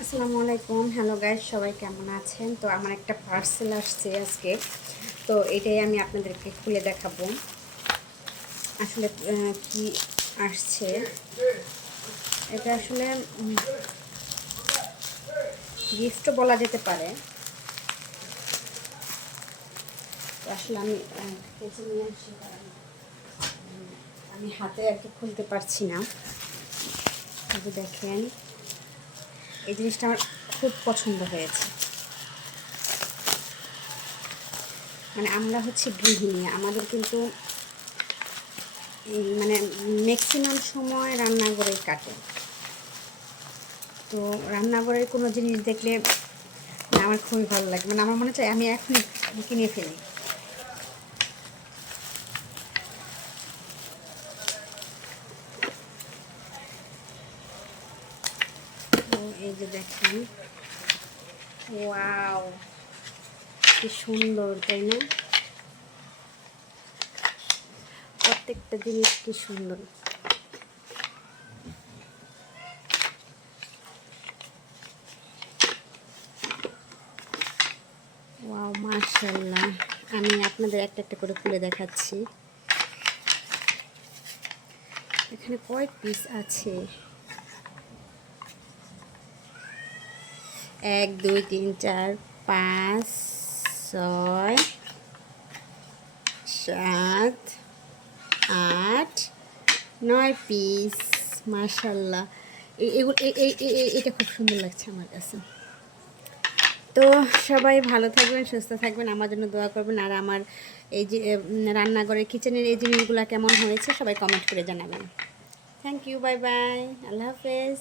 আসসালামু আলাইকুম। Hello guys, সবাই কেমন আছেন? তো আমার একটা পার্সেল আসছে আজকে, তো এটাই আমি আপনাদেরকে খুলে দেখাবো আসলে কি আসছে। এটা আসলে গিফটও বলা যেতে পারে। তো আসলে আমি কেচে নিয়ে আসি, আমি হাতে আর কি খুলতে পারছি না। কিন্তু দেখেন, এই জিনিসটা আমার খুব পছন্দ হয়েছে। মানে আমরা হচ্ছে গৃহিণী, আমাদের কিন্তু মানে ম্যাক্সিমাম সময় রান্নাঘরেই কাটে। তো রান্নাঘরের কোনো জিনিস দেখলে আমার খুবই ভালো লাগে, মানে আমার মনে চায় আমি এখনই কিনে ফেলি। তো এই যে দেখেন, ওয়াও, কি সুন্দর তাই না? প্রত্যেকটা জিনিস কি সুন্দর। ওয়াও, মাশাআল্লাহ। আমি আপনাদের একটা একটা করে খুলে দেখাচ্ছি। এখানে কয় পিস আছে? 1 2 3 4 5 6 7 8 9 পিস। মাশাআল্লাহ, এগুলো এটা খুব সুন্দর লাগছে আমার কাছে। তো সবাই ভালো থাকবেন, সুস্থ থাকবেন, আমার জন্য দোয়া করবেন। আর আমার এই যে রান্নাঘরের কিচেনের এই জিনিসগুলো কেমন হয়েছে সবাই কমেন্ট করে জানাবেন। থ্যাংক ইউ, বাই বাই, আল্লাহ হাফেজ।